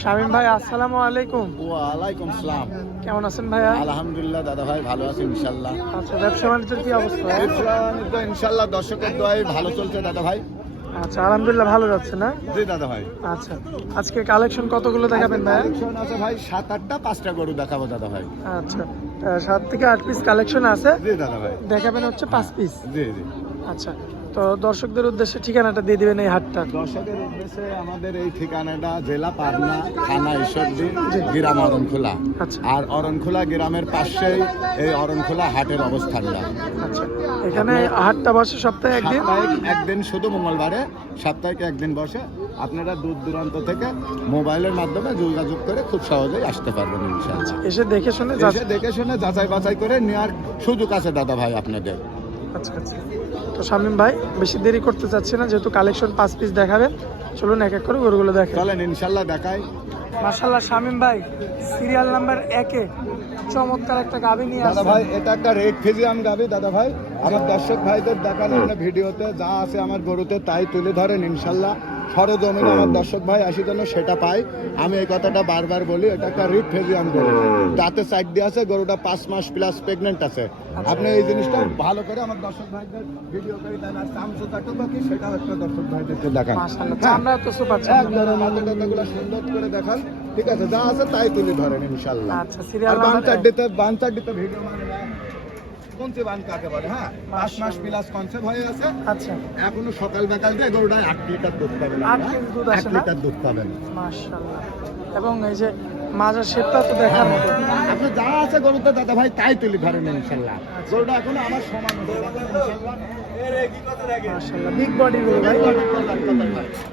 শামীম ভাই, আসসালামু আলাইকুম। ওয়ালাইকুম সালাম। কেমন আছেন ভাইয়া? আলহামদুলিল্লাহ দাদা ভাই, ভালো আছি ইনশাল্লাহ। আচ্ছা, ব্যবসা বাণিজ্যের কি অবস্থা? ব্যবসা বাণিজ্য ইনশাল্লাহ দর্শকের দোয়ায় ভালো চলছে দাদা ভাই। আচ্ছা, আলহামদুলিল্লাহ ভালো যাচ্ছে না? জি দাদা ভাই। আচ্ছা, আজকে কালেকশন কতগুলো দেখাবেন ভাই? কালেকশন আছে ভাই 7-8টা, 5টা গরু দেখাবো দাদা ভাই। আচ্ছা, 7 থেকে 8 পিস কালেকশন আছে। জি দাদা ভাই। দেখাবেন হচ্ছে 5 পিস। জি জি। আচ্ছা, তো দর্শকদের উদ্দেশ্যে ঠিকানাটা দিয়ে দিবেন এই হাটটা। দর্শকের উদ্দেশ্যে আমাদের এই ঠিকানাটা জেলা পাবনা, থানা ঈশ্বরদী, গ্রাম অরণখোলা। আচ্ছা আর অরণখোলা গ্রামের পাশেই এই অরণখোলা হাটের অবস্থানটা। আচ্ছা, এখানে হাটটা বসে সপ্তাহে একদিন? সাপ্তাহিক একদিন, শুধু মঙ্গলবারে সাপ্তাহিক একদিন বসে। আপনারা দূর দূরান্ত থেকে মোবাইলের মাধ্যমে যোগাযোগ করে খুব সহজেই আসতে পারবেন ইনশাআল্লাহ। এসে দেখে শুনে এসে দেখে শুনে যাচাই বাছাই করে নেওয়ার সুযোগ আছে দাদা ভাই আপনাদের। আচ্ছা আচ্ছা, তো শামীম ভাই বেশি দেরি করতে চাচ্ছি না, যেহেতু কালেকশন 5 পিস দেখাবেন। চলুন এক এক করে গরুগুলো দেখেন। চলেন ইনশাল্লাহ দেখাই। মাশাআল্লাহ, শামীম ভাই সিরিয়াল নাম্বার 1 এ চমৎকার একটা গাভী নিয়ে দাদা আসছেন। ভাই, এটা একটা রেড ফিজিয়াম গাবি দাদা ভাই। আমার দর্শক ভাইদের দেখান আপনি ভিডিওতে যা আছে আমার গরুতে তাই তুলে ধরেন ইনশাল্লাহ। সরজমিনে আমার দর্শক ভাই আসি যেন সেটা পাই। আমি এই কথাটা বারবার বলি, এটা একটা রেড ফিজিয়াম গরু। দাঁতে সাইড দিয়ে আছে, গরুটা 5 মাস প্লাস প্রেগনেন্ট আছে। আপনি এই জিনিসটা ভালো করে আমার দর্শক ভাইদের ভিডিও করে দেন। আর চামচো থাকবে বাকি সেটাও একটা দর্শক ভাইদেরকে দেখান। মাশাআল্লাহ, চামড়া তো সুপার একদম মাথাটাগুলো সুন্দর করে দেখান। ঠিক আছে, যা আছে তাই তুলে ধরেন ইনশাল্লাহ। আচ্ছা, সিরিয়াল আর নাম্বার বানচারডিতে ভিডিও মানে কোনছে বান কাকে বলে? হ্যাঁ, 5 মাস প্লাস কনসেপ্ট হয়ে আছে। আচ্ছা, এখনো সকাল বেকাল দিয়ে গরুটায় 8 লিটার দুধ পাবেন। 8 কেজি দুধ আসে 8 না? লিটার দুধ পাবেন। মাশাআল্লাহ। এবং এই যে মাজার শেপটা তো দেখার মতো। আপনি যা আছে গরুতে দাদা ভাই তাই তুলে ধরেন ইনশাল্লাহ। গরুটা এখনো আমার সমান হবে ইনশাল্লাহ। মাশাআল্লাহ, বিগ বডি গুলো ভাই।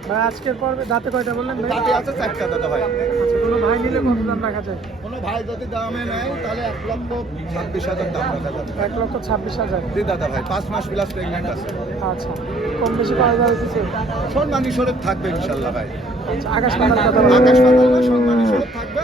ভাই আজকের পর্বে দাঁতে কয়টা বললেন ভাই? তাতে আছে 4টা দাদা ভাই। আচ্ছা, কোনো ভাই নিলে কত দাম রাখা যায়? কোনো ভাই যদি দামে নেয় তাহলে 1,26,000 দাম রাখা যাবে। 1,26,000। জি দাদা ভাই, 5 মাস প্লাস প্রেগনেন্ট আছে। আচ্ছা, কম বেশি করা যাবে কিছু? সম্মানী স্বরূপ থাকবে ইনশাল্লাহ ভাই। আচ্ছা, আকাশ পাতাল কথা বলুন। আকাশ পাতাল না, সম্মানী স্বরূপ থাকবে।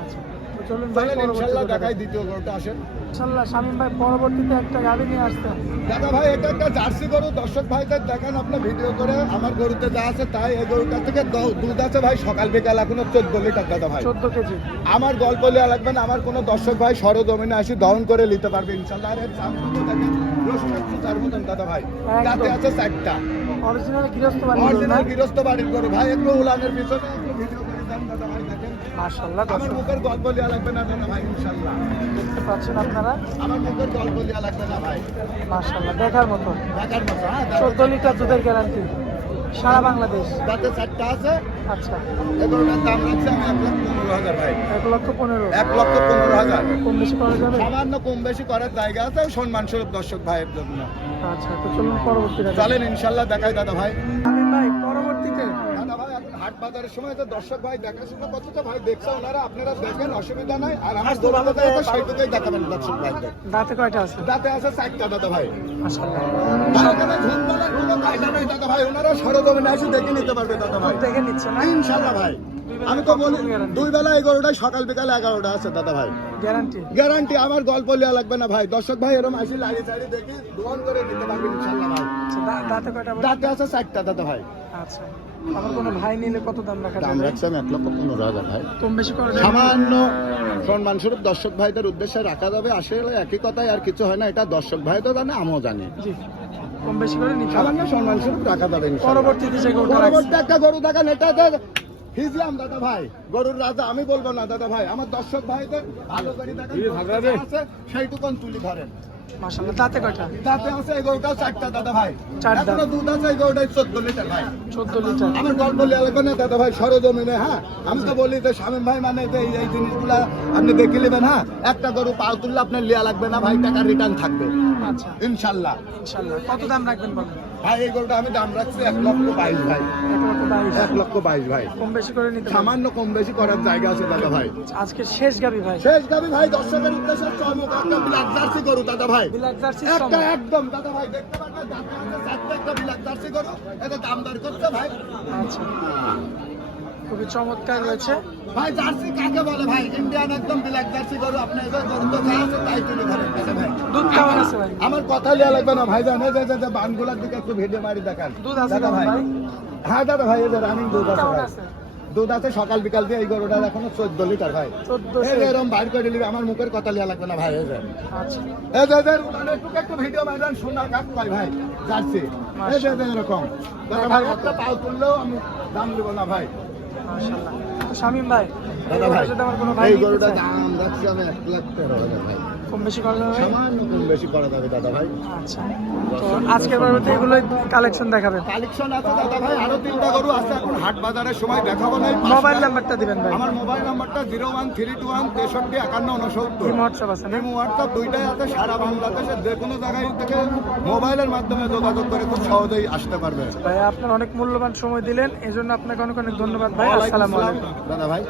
আচ্ছা, তো চলুন ভাই চলেন ইনশাল্লাহ পরবর্তীতে দেখাই দ্বিতীয় গরুটা আসেন। ইনশাআল্লাহ শামীম ভাই পরবর্তীতে একটা গাভী নিয়ে আসতেন। দাদা ভাই, এটা একটা জার্সি গরু। দর্শক ভাইদের দেখান আপনি ভিডিও করে। আমার গরুতে যা আছে তাই। এই গরুটা থেকে দুধ আছে ভাই সকাল বিকাল এখনো 14 লিটার দাদা ভাই। 14 কেজি। আমার গল্প লিয়া লাগবে না। আমার কোনো দর্শক ভাই সরজমিনে আসি দহন করে নিতে পারবে ইনশাল্লাহ। আর এর চামচুটো দেখেন, রসুনের সুতার মতন দাদা ভাই। যাতে আছে 4টা। অরিজিনাল গৃহস্থ বাড়ি। অরিজিনাল গৃহস্থ বাড়ির গরু ভাই। একটু উলানের পিছনে একটু ভিডিও করে দেন দাদা ভাই, দেখেন। মাশাআল্লাহ, আমার দর্শক মুখের গল্প লিয়া লাগবে না দাদা ভাই ইনশাল্লাহ। দেখতে পাচ্ছেন আপনারা। আমার মুখের গল্প লিয়া লাগবে না ভাই। মাশাআল্লাহ, দেখার মতো। দেখার মতো। হ্যাঁ, 14 লিটার দুধের গ্যারান্টি সারা বাংলাদেশ। দাঁতে 4টা আছে। আচ্ছা, এগুলোর দাম রাখছি আমি 1,15,000 ভাই। 1,15,000। 1,15,000। কম বেশি করা যাবে? সামান্য কম বেশি করার জায়গা আছে সম্মান স্বরূপ দর্শক ভাইয়ের জন্য। আচ্ছা, তো চলুন পরবর্তীতে চলেন ইনশাল্লাহ দেখাই দাদা ভাই। শামীম ভাই পরবর্তীতে দাদা ভাই, এখন হাট বাজারের সময় তো দর্শক ভাই দেখাশোনা করছে তো ভাই, দেখছে ওনারা, আপনারা দেখেন, অসুবিধা নাই। আর আমার দোকানে সেইটুকুই দেখাবেন দর্শক ভাইদের। দাঁতে কয়টা আছে? দাঁতে আছে 4টা দাদা ভাই। মাশাআল্লাহ, এখানে ঝুল বলার কোনো কায়দা নেই দাদা ভাই। ওনারা সরজমিনে এসে দেখে নিতে পারবে দাদা ভাই। দেখে নিচ্ছে না? ইনশাল্লাহ ভাই। আমি তো বলি 2 বেলা এই গরুটাই সকাল বিকাল 11টা আছে দাদা ভাই। গ্যারান্টি? গ্যারান্টি। আমার গল্প লিয়া লাগবে না ভাই। দর্শক ভাই এরকম আসি লাড়ি চাড়ি দেখি দোকান করে দিতে পারবে ইনশাল্লাহ ভাই। আচ্ছা, দাঁতে কয়টা বললেন? দাঁতে আছে 4টা দাদা ভাই। আচ্ছা, আমার কোনো ভাই নিলে কত দাম রাখা দাম যাবে? রাখছি আমি 1,15,000 ভাই। কম বেশি করা যাবে? সামান্য সম্মান স্বরূপ দর্শক ভাইদের উদ্দেশ্যে রাখা যাবে। আসলে একই কথাই, আর কিছু হয় না। এটা দর্শক ভাই তো জানে, আমিও জানি। জি, কম বেশি করে নিতে হবে। সামান্য সম্মান স্বরূপ রাখা যাবে ইনশাআল্লাহ। পরবর্তীতে যে গরুটা পরবর্তী রাখছি। একটা গরু দেখান, এটা ফিজিয়াম দাদা ভাই। গরুর রাজা আমি বলবো না দাদা ভাই। আমার দর্শক ভাইদের ভালো করে দেখেন আছে সেইটুকুন তুলি ধরেন। মাশাআল্লাহ, দাঁতে কয়টা? দাঁতে আছে এই গরুটাও 4টা দাদা ভাই। 4 দাঁত। এখনো দুধ আছে এই গরুটাই 14 লিটার ভাই। 14 লিটার। আমার গল্প লিয়া লাগবে না দাদা ভাই সরজমিনে। হ্যাঁ, আমি তো বলি যে শামীম ভাই মানে যে এই জিনিসগুলা আপনি দেখে নেবেন। হ্যাঁ, একটা গরু পাও তুললে আপনার লিয়া লাগবে না ভাই, টাকা রিটার্ন থাকবে আচ্ছা, ইনশাল্লাহ। ইনশাআল্লাহ। কত দাম রাখবেন বলেন? ভাই এই গরুটা আমি দাম রাখছি 1,22,000 ভাই। 1,22,000। 1,22,000 ভাই। কম বেশি করে নিতে পারবেন? সামান্য কম বেশি করার জায়গা আছে দাদা ভাই। আজকে শেষ গাবি ভাই। শেষ দাবি ভাই, দর্শকের উদ্দেশ্যে চমক একটা ব্ল্যাক জার্সি গরু দাদা ভাই। ব্ল্যাক জার্সি একটা একদম দাদা ভাই দেখতে পারবেন, দাঁতে আছে 4টা, একটা ব্ল্যাক জার্সি গরু। এটা দাম দর করতে ভাই। আচ্ছা, খুবই চমৎকার রয়েছে ভাই। জার্সি কাকে বলে ভাই? ইন্ডিয়ান একদম ব্ল্যাক জার্সি গরু। আপনি এবার গরু তো যা আছে তাই তুলে ধরেন দাদা ভাই। দুধ কেমন আছে ভাই? আমার কথা লিয়া লাগবে না ভাই, জানে যে বানগুলার দিকে একটু ভিডিও মারি দেখান দুধ আছে দাদা কেমন ভাই। ভাই? হ্যাঁ দাদা ভাই, এদের রানিং দুধ আছে কেমন ভাই। আছে? দুধ আছে সকাল বিকাল দিয়ে। এই গরুটার এখনো 14 লিটার ভাই। 14 এই যে এরকম বাইর করে দিলি আমার মুখের কথা লিয়া লাগবে না ভাই। এই যে আচ্ছা এই যে একটু ভিডিও মাইরান শোনা কাক পাই ভাই যাচ্ছে। এই যে এরকম দাদা ভাই একটা পাও তুললেও আমি দাম দেবো না ভাই। মাশাআল্লাহ। তো শামীম ভাই দাদা ভাই যদি আমার কোনো ভাই এই নিতে গরুটার চায়, দাম যাচ্ছে আমি 1,13,000 ভাই। কম বেশি করা যাবে? সামান্য কম বেশি করা যাবে দাদা ভাই। আচ্ছা, তো আজকের পর্বতে এগুলোই কালেকশন দেখাবেন। কালেকশন আছে দাদা ভাই, আরো 3টা গরু আছে, এখন হাট বাজারের সময় দেখাবো না। মোবাইল নাম্বারটা দিবেন ভাই। আমার মোবাইল নাম্বারটা 01321 6351 কি হোয়াটসঅ্যাপ আছে না? হোয়াটসঅ্যাপ দুইটাই আছে। সারা বাংলাদেশের যে কোনো জায়গায় থেকে মোবাইলের মাধ্যমে যোগাযোগ করে খুব সহজেই আসতে পারবে। ভাই আপনার অনেক মূল্যবান সময় দিলেন, এজন্য আপনাকে অনেক অনেক ধন্যবাদ ভাই। আসসালামু আলাইকুম দাদা ভাই।